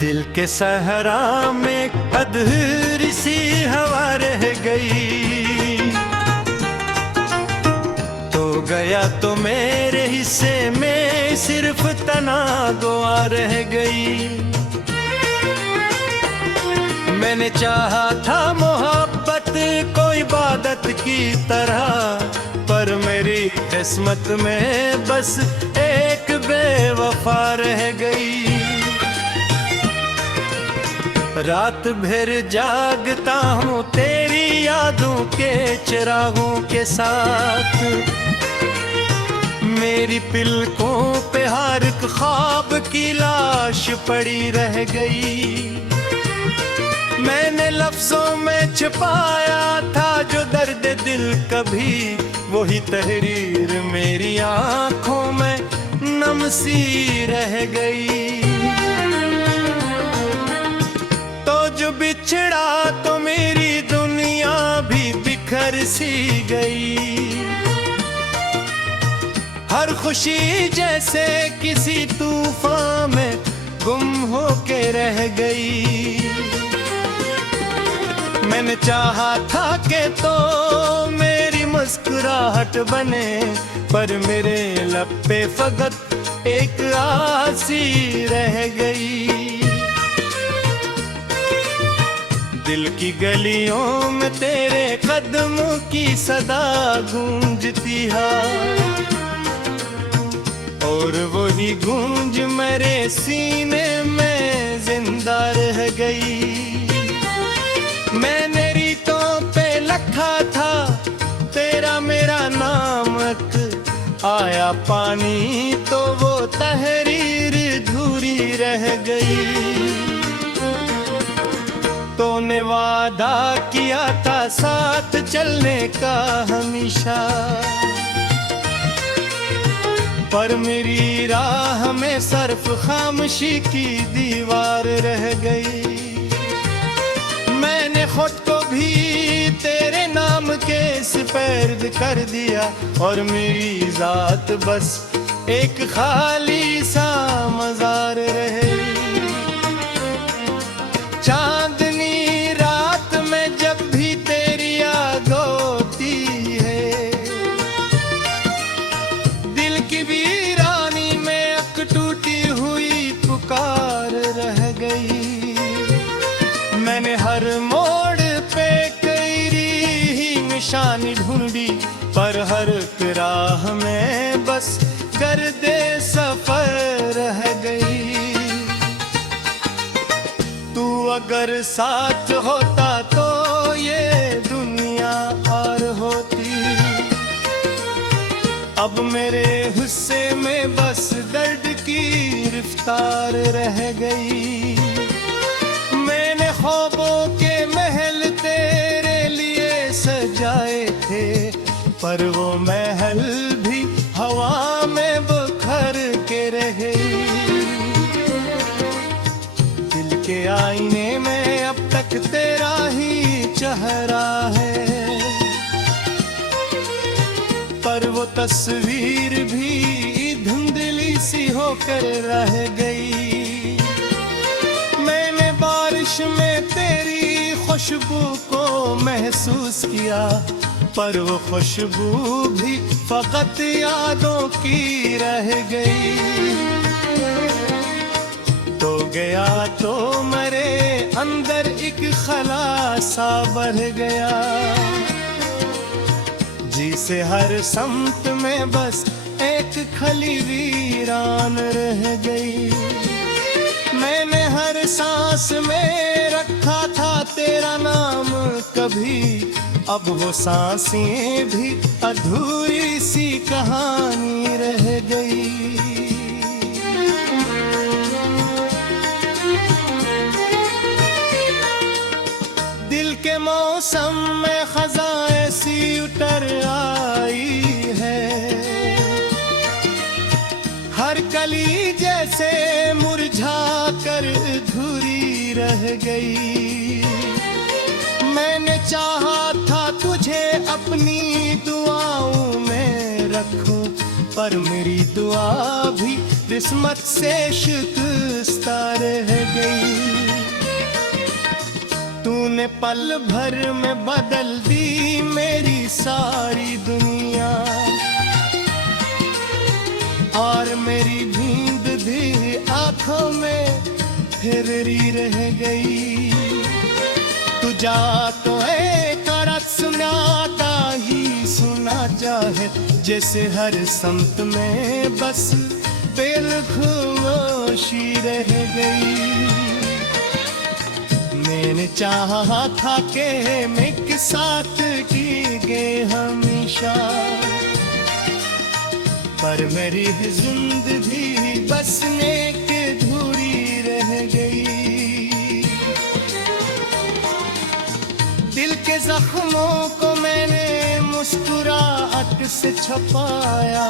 दिल के सहरा में अधूरी सी हवा रह गई, तो गया तो मेरे हिस्से में सिर्फ तना दुआ रह गई। मैंने चाहा था मोहब्बत को इबादत की तरह, पर मेरी किस्मत में बस एक बेवफा रह गई। रात भर जागता हूँ तेरी यादों के चिरागों के साथ, मेरी पलकों पे हर एक ख्वाब की लाश पड़ी रह गई। मैंने लफ्जों में छुपाया था जो दर्द दिल कभी, वही तहरीर मेरी आंखों में नम सी रह गई। तो जो बिछड़ा तो मेरी दुनिया भी बिखर सी गई, हर खुशी जैसे किसी तूफान में गुम होके रह गई। मैंने चाहा था कि तो मेरी मुस्कुराहट बने, पर मेरे लब पे फकत एक आसी रह गई। दिल की गलियों में तेरे कदमों की सदा गूंजती है, और वही गूंज मेरे सीने में जिंदा रह गई। मैंने रीतों पे लिखा था तेरा मेरा नाम, आया पानी तो वो तहरीर धूरी रह गई। तूने वादा किया था साथ चलने का हमेशा, पर मेरी राह में सिर्फ खामोशी की दीवार रह गई। मैंने खुद को भी तेरे नाम के सुपर्द कर दिया, और मेरी जात बस एक खाली सा मजार रह गई। चांदनी रात में जब भी तेरी याद होती है, दिल की वीरानी में एक टूटी हुई पुकार रह गई। मैंने हर मोड़ पे तेरी ही निशानी ढूंढी, पर हर राह में बस गर्दे सफर रह गई। तू अगर साथ होता तो ये दुनिया और होती, अब मेरे हिस्से में बस दर्द की रफ्तार रह गई। मैंने ख्वाबों के महल तेरे लिए सजाए थे, पर वो महल भी हवा में बिखर के रह गई। दिल के आईने में अब तक तेरा ही चेहरा है, पर वो तस्वीर भी धुंधली सी होकर रह गई। मैंने बारिश में तेरी खुशबू को महसूस किया, पर वो खुशबू भी फकत यादों की रह गई। तो गया तो मेरे अंदर एक खलासा बढ़ गया, जिसे हर समत में बस एक खली वीरान रह गई। मैंने हर सांस में रखा था तेरा नाम कभी, अब वो सांसें भी अधूरी सी कहानी रह गई। दिल के मौसम में खज़ां सी उतर आई है, हर कली जैसे मुरझा कर अधूरी रह गई। मैंने चाहा था तुझे अपनी दुआओं में रखूं, पर मेरी दुआ भी किस्मत से शिकस्ता रह गई। तूने पल भर में बदल दी मेरी सारी दुनिया, और मेरी नींद भी आंखों में फिरी रह गई। तू जा तो एक रात सुनाता ही सुना चाहे, जैसे हर संत में बस दिल खामोशी रह गई। मैंने चाहा था कि मैं के साथ की गए हमेशा, पर मेरी जिंदगी बसने के धूरी रह गई। दिल के जख्मों को मैंने मुस्कुराहट से छुपाया,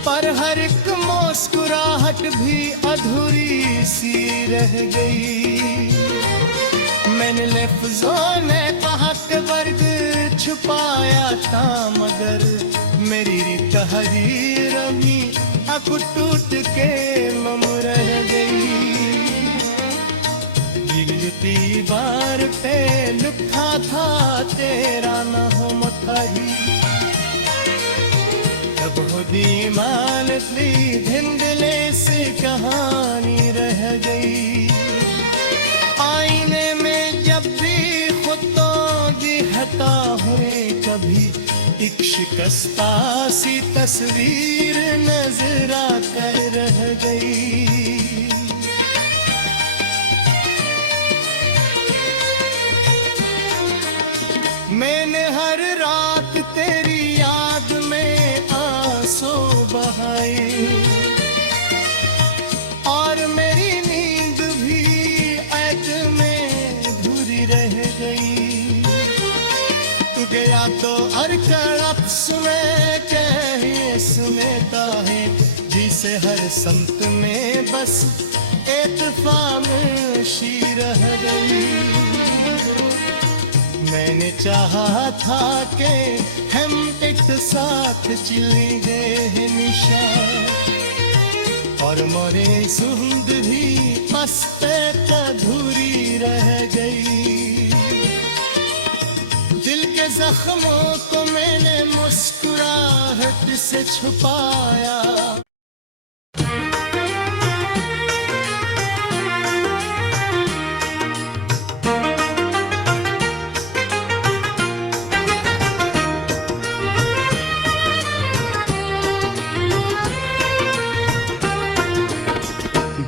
पर हर एक मुस्कुराहट भी अधूरी सी रह गई। मैंने लफ्ज़ों ने कहा के वर्ग छुपाया था, मगर मेरी तहरीर भी अब टूट के मम रह गई। दीवार पे लिखा था तेरा नाम कहीं, तब खुदी मानती धुंधले से कहानी रह गई। आईने में जब भी खुद दिखता हुए कभी एक शिकस्ता सी तस्वीर नजर आकर रह गई। मैंने हर रात तेरी याद में आंसू बहाए, और मेरी नींद भी ऐद में धुरी रह गई। तू गया तो अरकड़प सुने कहे सुनता है, जिसे हर संत में बस एतफामोशी रह गई। मैंने चाहा था कि हम एक साथ चले गए निशान, और मोरे सुंदरी मस्ते अधूरी रह गई। दिल के जख्मों को मैंने मुस्कुराहट से छुपाया,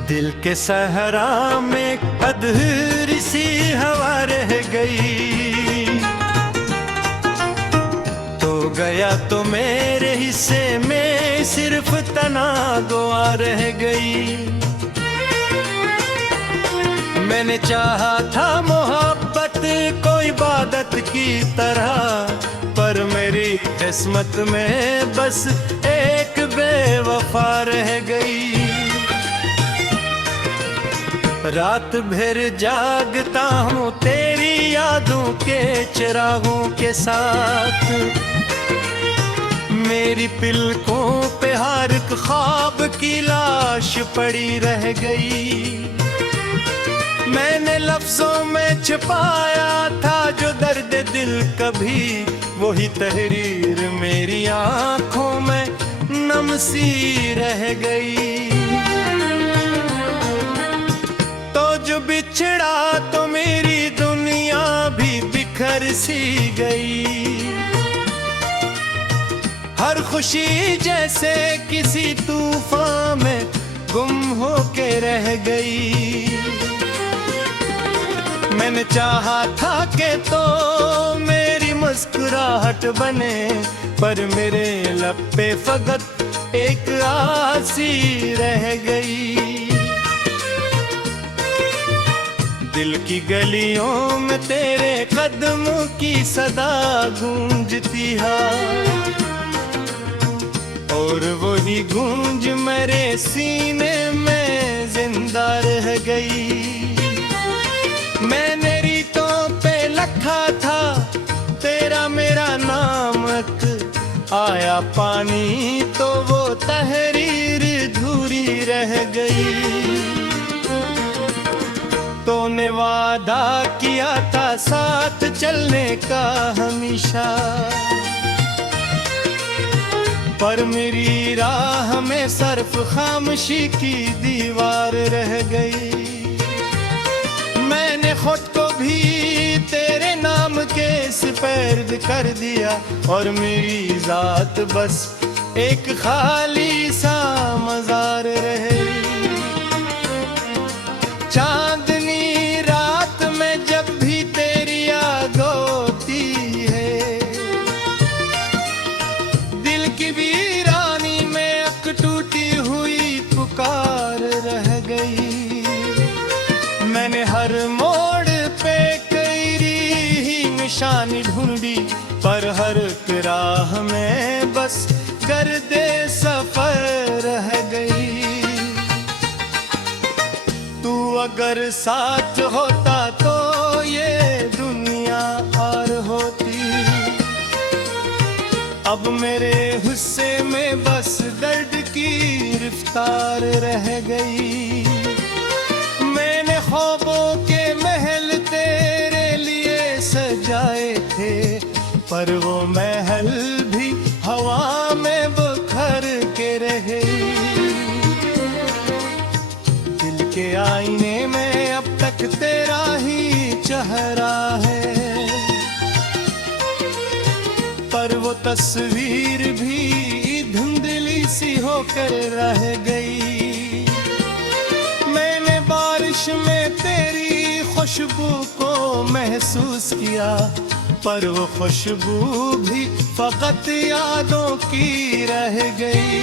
दिल के सहरा में अधूरी सी हवा रह गई। तो गया तो मेरे हिस्से में सिर्फ तना दुआ रह गई। मैंने चाहा था मोहब्बत को इबादत की तरह, पर मेरी किस्मत में बस एक बेवफा रह गई। रात भर जागता हूँ तेरी यादों के चिरागों के साथ, मेरी पिलकों पे हर एक ख्वाब की लाश पड़ी रह गई। मैंने लफ्जों में छिपाया था जो दर्द दिल कभी, वही तहरीर मेरी आंखों में नम सी रह गई। जो बिछड़ा तो मेरी दुनिया भी बिखर सी गई। हर खुशी जैसे किसी तूफान में गुम हो के रह गई। मैंने चाहा था कि तो मेरी मुस्कुराहट बने, पर मेरे लब पे फकत एक आसी रह गई। दिल की गलियों में तेरे कदमों की सदा गूंजती है, और वही गूंज मेरे सीने में जिंदा रह गई। मैंने रीतों पे लिखा था तेरा मेरा नाम, आया आया पानी तो वो तहरीर धूरी रह गई। तूने वादा किया था साथ चलने का हमेशा, पर मेरी राह में सिर्फ खामोशी की दीवार रह गई। मैंने खुद को भी तेरे नाम के सुपुर्द कर दिया और मेरी जात बस एक खाली सा मजार रह गई। चांदनी रात में जब भी तेरी याद होती है, दिल की वीरानी में एक टूटी हुई पुकार रह गई। मैंने हर मोड़ पे कई निशानी ढूंढी, पर हर राह में बस गर्दे सफर रह गई। तू अगर साथ होता तो ये दुनिया और होती। अब मेरे हिस्से में बस दर्द की रफ्तार रह गई। मैंने ख्वाबों के महल तेरे लिए सजाए थे, पर वो महल भी हवा में बिखर के रहे। दिल के आईने में अब तक तेरा ही चेहरा है, पर वो तस्वीर भी धुंधली सी होकर रह गई। मैंने बारिश में तेरी खुशबू को महसूस किया, पर वो खुशबू भी फकत यादों की रह गई।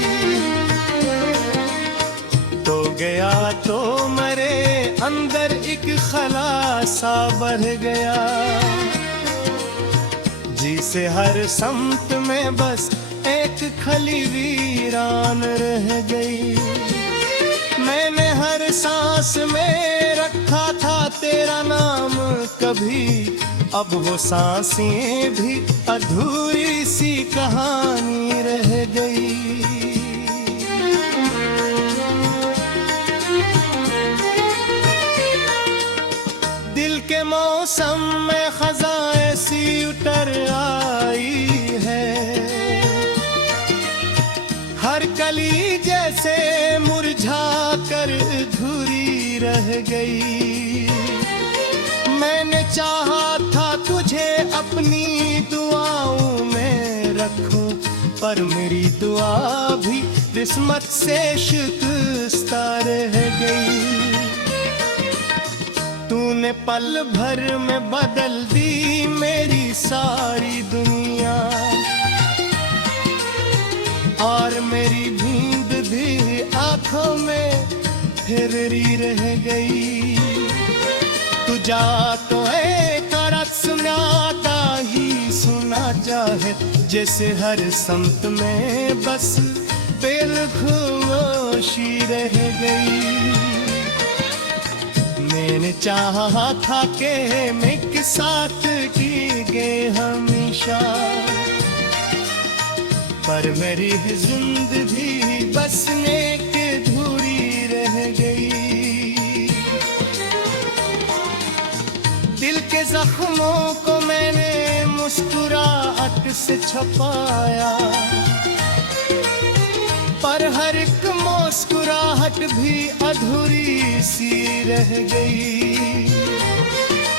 तो गया तो मेरे अंदर एक खलासा बढ़ गया, जिसे हर समत में बस एक खली वीरान रह गई। मैंने हर सांस में रखा था तेरा नाम कभी, अब वो सांसें भी अधूरी सी कहानी रह गई। दिल के मौसम में खज़ां सी उतर आई है, हर कली जैसे मुरझा कर अधूरी रह गई। मैंने चाहा था तुझे अपनी दुआओं में रखूं, पर मेरी दुआ भी किस्मत से शिकस्ता रह गई। तूने पल भर में बदल दी मेरी सारी दुनिया, और मेरी नींद भी आंखों में फिररी रह गई। तू जा तो एक रात सुनाता ही सुना चाहे, जैसे हर संत में बस बेल खामोशी रह गई। मैंने चाहा था कि मैं के साथ की गए हमेशा, पर मेरी जिंदगी बस एक धूरी रह गई। दिल के जख्मों को मैंने मुस्कुराहट से छुपाया, पर हर एक मुस्कुराहट भी अधूरी सी रह गई।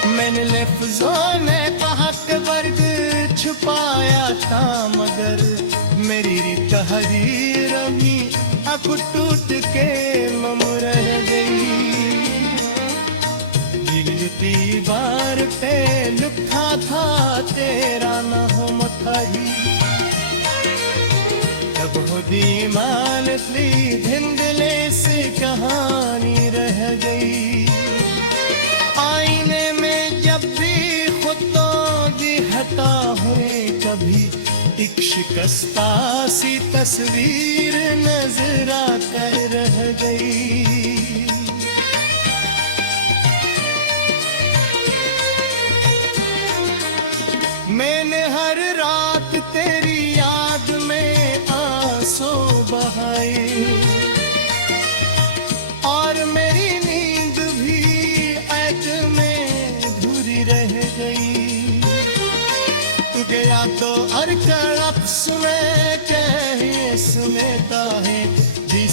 मैंने लफ्ज़ों ने कहा कि वर्द छुपाया था, मगर मेरी तहरीर भी अब टूट के मम रह गई। दीवार पे लिखा था तेरा नाम ही, जब खुदी मानती धिंदले से कहानी रह गई। आईने में जब भी खुदों की हटा हुए, कभी एक शिकस्ता सी तस्वीर नजर आकर रह गई। मैंने हर रात तेरी याद में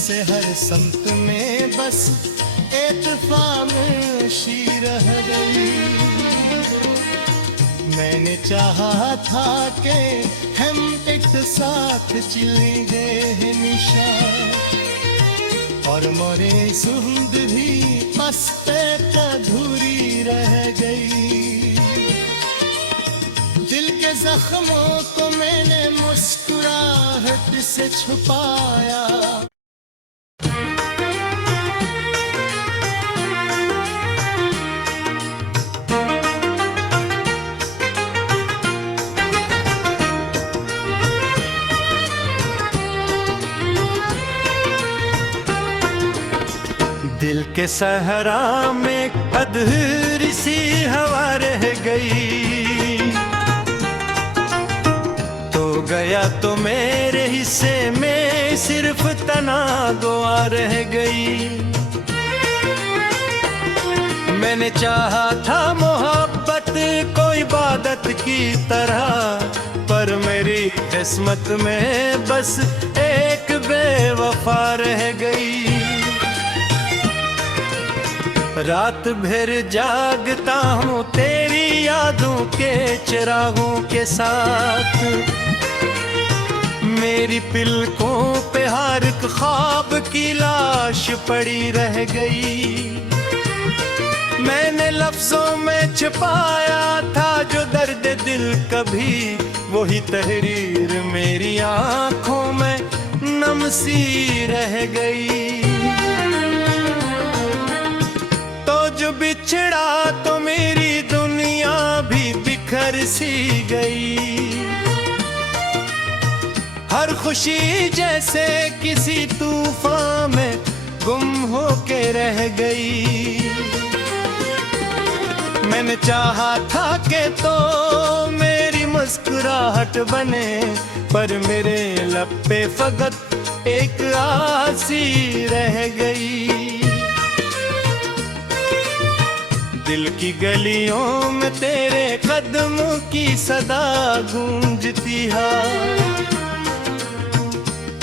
से हर संत में बस एक खामोशी रह गई। मैंने चाहा था कि हम एक साथ चली गए निशा, और मोरे सुंद भी बस एक अधूरी रह गई। दिल के जख्मों को मैंने मुस्कुराहट से छुपाया। दिल के सहरा में अधूरी सी हवा रह गई, तो गया तो मेरे हिस्से में सिर्फ तना दुआ रह गई। मैंने चाहा था मोहब्बत को इबादत की तरह, पर मेरी किस्मत में बस एक बेवफा रह गई। रात भर जागता हूँ तेरी यादों के चिरागों के साथ, मेरी पिलकों पे हर एक ख्वाब की लाश पड़ी रह गई। मैंने लफ्जों में छुपाया था जो दर्द दिल कभी, वही तहरीर मेरी आंखों में नम सी रह गई। जो बिछड़ा तो मेरी दुनिया भी बिखर सी गई। हर खुशी जैसे किसी तूफान में गुम होके रह गई। मैंने चाहा था कि तो मेरी मुस्कुराहट बने, पर मेरे लब पे फकत एक आसी रह गई। दिल की गलियों में तेरे कदमों की सदा गूंजती है,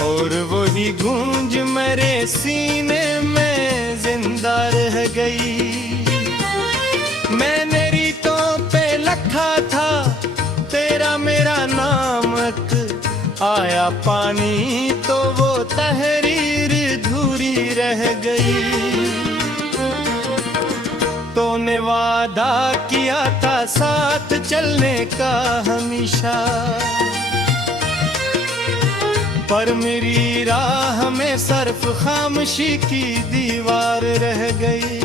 और वही गूंज मेरे सीने में जिंदा रह गई। मैंने रीतों पे लिखा था तेरा मेरा नाम, आया पानी तो वो तहरीर धूरी रह गई। तूने वादा किया था साथ चलने का हमेशा, पर मेरी राह में सिर्फ खामोशी की दीवार रह गई।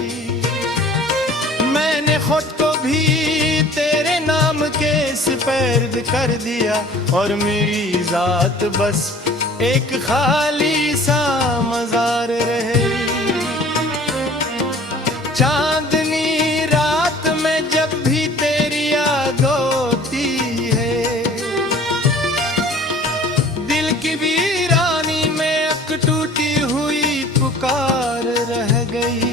मैंने खुद को भी तेरे नाम के सुपर्द कर दिया, और मेरी जात बस एक खाली सा मजार रह गई। चांदनी रात में जब भी तेरी याद होती है, दिल की वीरानी में एक टूटी हुई पुकार रह गई।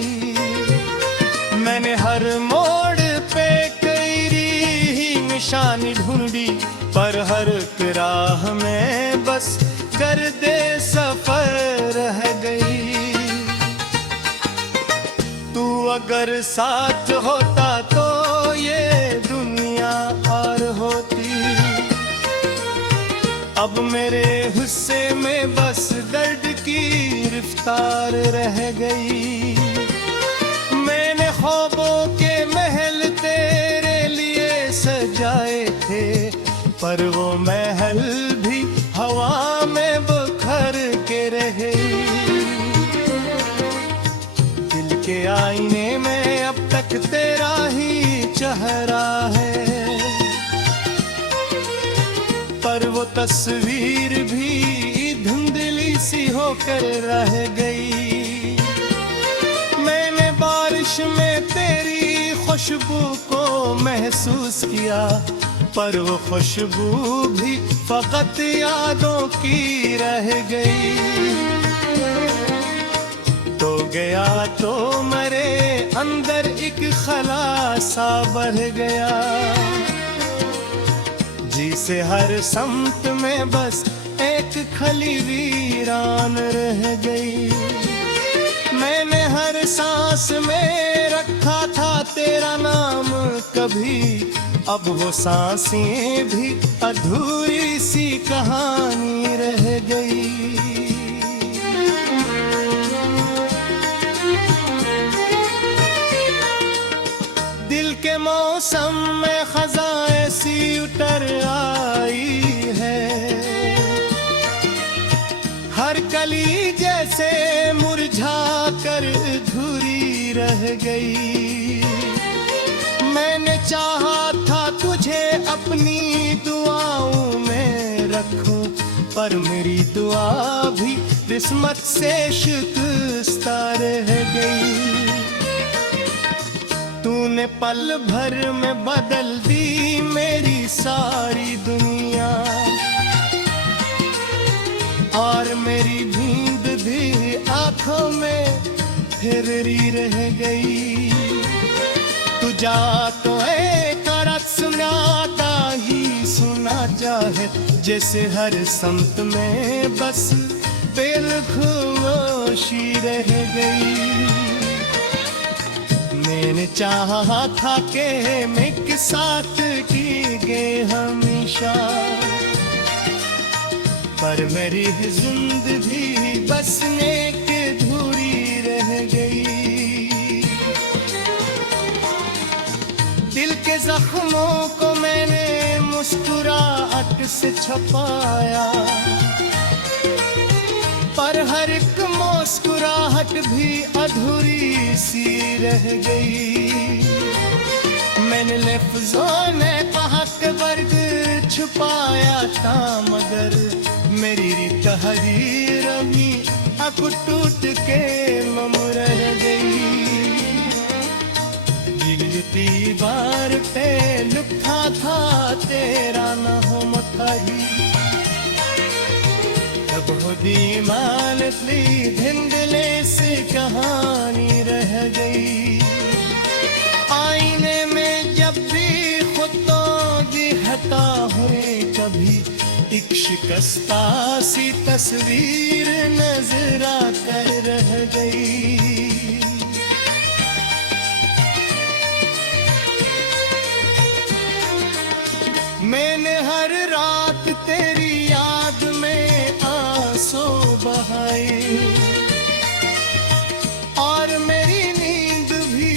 मैंने हर मोड़ पे तेरी ही निशानी ढूंढी, पर हर राह में बस गर्दे सफर रह गई। तू अगर साथ होता तो ये दुनिया और होती, अब मेरे हिस्से में बस दर्द की गिरफ्तार रह गई। मैंने ख्वाबों के महल तेरे लिए सजाए थे, पर वो महल भी हवा में बिखर के रहे। के आईने में अब तक तेरा ही चेहरा है, पर वो तस्वीर भी धुंधली सी होकर रह गई। मैंने बारिश में तेरी खुशबू को महसूस किया, पर वो खुशबू भी फकत यादों की रह गई। तो गया तो मरे अंदर एक खलासा बढ़ गया, जी से हर समत में बस एक एक खली वीरान रह गई। मैंने हर सांस में रखा था तेरा नाम कभी, अब वो सांसें भी अधूरी सी कहानी रह गई। दिल के मौसम में खज़ां सी उतर आई है, हर कली जैसे मुरझा कर अधूरी रह गई। मैंने चाहा था तुझे अपनी दुआओं में रखूं, पर मेरी दुआ भी किस्मत से शिकस्ता रह गई। तूने पल भर में बदल दी मेरी सारी दुनिया, और मेरी नींद भी आंखों में फिरी रह गई। तू जा तो एक रात सुनाता ही सुना चाहे, जैसे हर संत में बस बेल खामोशी रह गई। मैंने चाहा था कि मैं के साथ कीगे हमेशा, पर मेरी जिंदगी बस एक अधूरी रह गई। दिल के जख्मों को मैंने मुस्कुराहट से छुपाया, पर हर एक मुस्कुराहट भी अधूरी सी रह गई। मैंने लफ्ज़ों ने पहक वर्ग छुपाया था, मगर मेरी तहरीर भी अब टूट के मम रह गई। दिल बार पे लिखा था तेरा न हो मथाही, अब खुदी मानती धिंदले से कहानी रह गई। आईने में जब भी खुदों दिखता हुए कभी, एक शिकस्ता सी तस्वीर नजर आकर रह गई। मैंने हर रात तेरी याद में आंसू बहाए, और मेरी नींद भी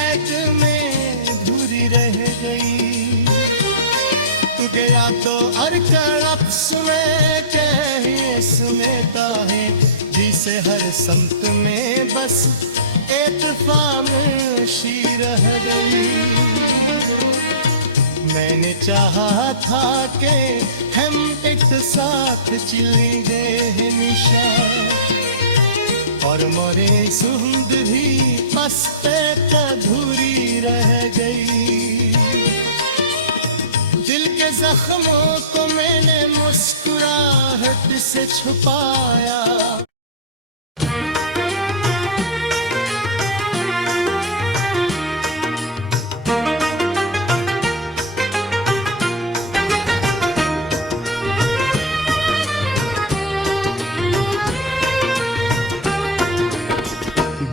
ऐद में अधूरी रह गई। गया तो हर कड़प सुने कहे सुनेता है, जिसे हर संत में बस एक खामोशी रह गई। मैंने चाहा था कि हम एक साथ चली गए निशा, और मोरे सुंदरी बस एक अधूरी रह गई। दिल के जख्मों को मैंने मुस्कुराहट से छुपाया,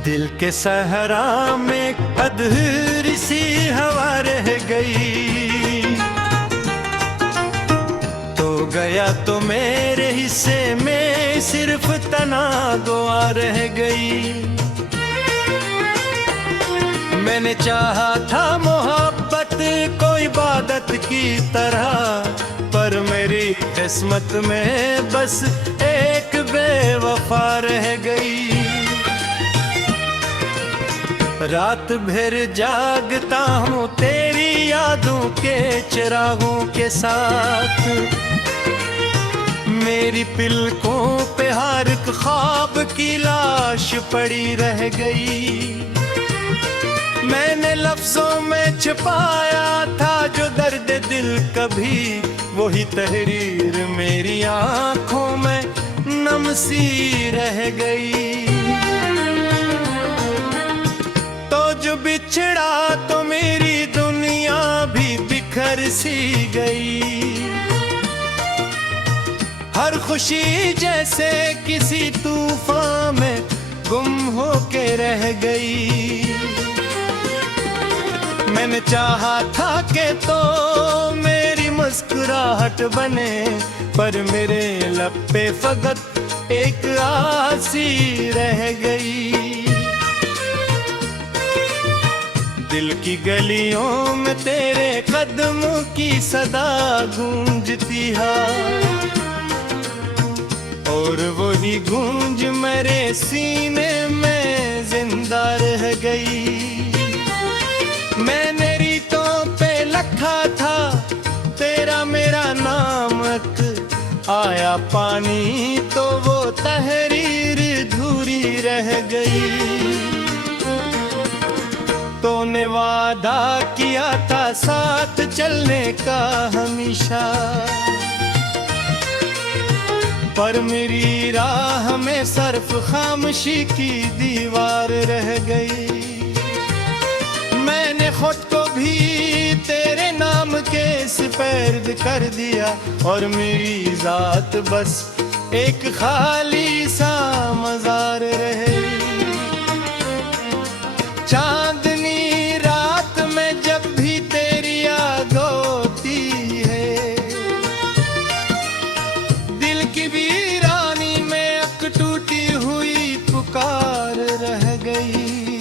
दिल के सहरा में अधूरी सी हवा रह गई। तो गया तो मेरे हिस्से में सिर्फ तना दुआ रह गई। मैंने चाहा था मोहब्बत को इबादत की तरह, पर मेरी किस्मत में बस एक बेवफा रह गई। रात भर जागता हूँ तेरी यादों के चिरागों के साथ, मेरी पिलकों पे हर एक ख्वाब की लाश पड़ी रह गई। मैंने लफ्जों में छुपाया था जो दर्द दिल कभी, वही तहरीर मेरी आंखों में नम सी रह गई। जो बिछड़ा तो मेरी दुनिया भी बिखर सी गई। हर खुशी जैसे किसी तूफान में गुम होके रह गई। मैंने चाहा था कि तो मेरी मुस्कुराहट बने, पर मेरे लब पे फकत एक आसी रह गई। दिल की गलियों में तेरे कदमों की सदा गूंजती है, और वही गूंज मेरे सीने में जिंदा रह गई। मैंने रीतों पे लिखा था तेरा मेरा नाम, आया पानी तो वो तहरीर धूरी रह गई। तूने वादा किया था साथ चलने का हमेशा, पर मेरी राह में सिर्फ खामोशी की दीवार रह गई। मैंने खुद को भी तेरे नाम के सुपर्द कर दिया, और मेरी जात बस एक खाली सा मजार रह गई। चांदनी रात में जब भी तेरी याद होती है, दिल की वीरानी में एक टूटी हुई पुकार रह गई।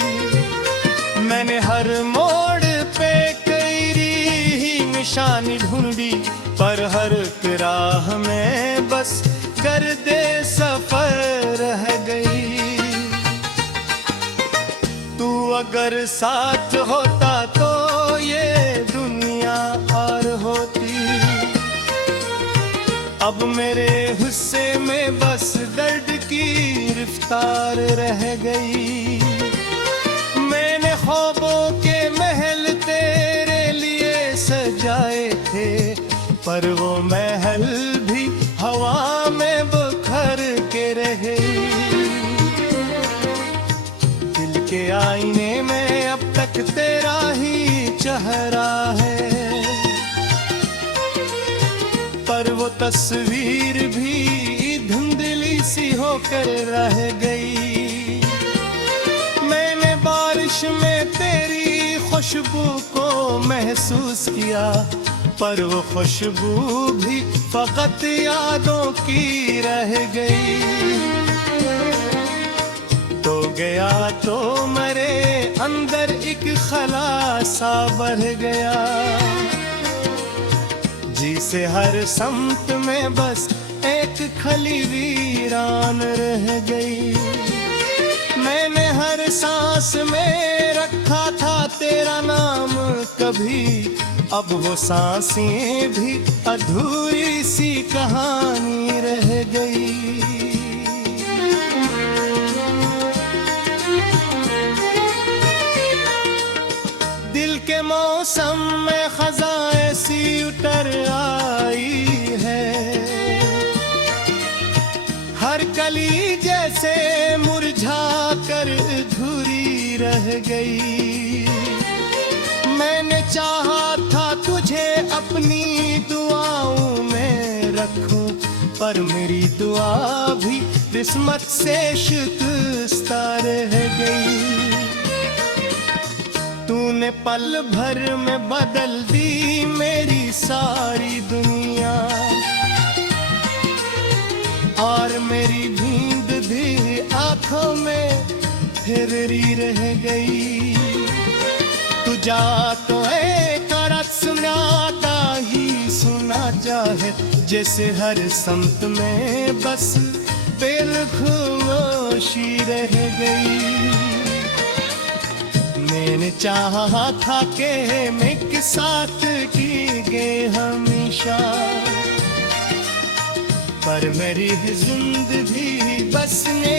मैंने हर मोड़ पे तेरी ही निशानी ढूंढी, पर हर राह में बस गर्दे सफर रह गई। तू अगर साथ होता तो ये दुनिया और होती, अब मेरे हिस्से में बस दर्द की रफ्तार रह गई। मैंने ख्वाबों के महल तेरे लिए सजाए थे, पर वो महल भी हवा में बिखर के रहे। दिल के आईने में अब तक तेरा ही चेहरा है, पर वो तस्वीर भी धुंधली सी होकर रह गई। मैंने बारिश में तेरी खुशबू को महसूस किया, पर वो खुशबू भी फकत यादों की रह गई। तो गया तो मेरे अंदर एक खलासा बढ़ गया, जिसे हर समत में बस एक खली वीरान रह गई। मैंने हर सांस में रखा था तेरा नाम कभी, अब वो सांसें भी अधूरी सी कहानी रह गई। दिल के मौसम में खज़ां सी उतर आई है, हर कली जैसे मुरझा कर अधूरी रह गई। मैंने चाहा था तुझे अपनी दुआओं में रखूं, पर मेरी दुआ भी किस्मत से शिकस्त रह गई। तूने पल भर में बदल दी मेरी सारी दुनिया, और मेरी नींद भी आंखों में फिरी रह गई। तू जा तो एक रात सुनाता ही सुना चाहे, जैसे हर संत में बस दिल खामोशी रह गई। मैंने चाहा था कि मैं के साथ कीगे हमेशा, पर मेरी जिंदगी बस ने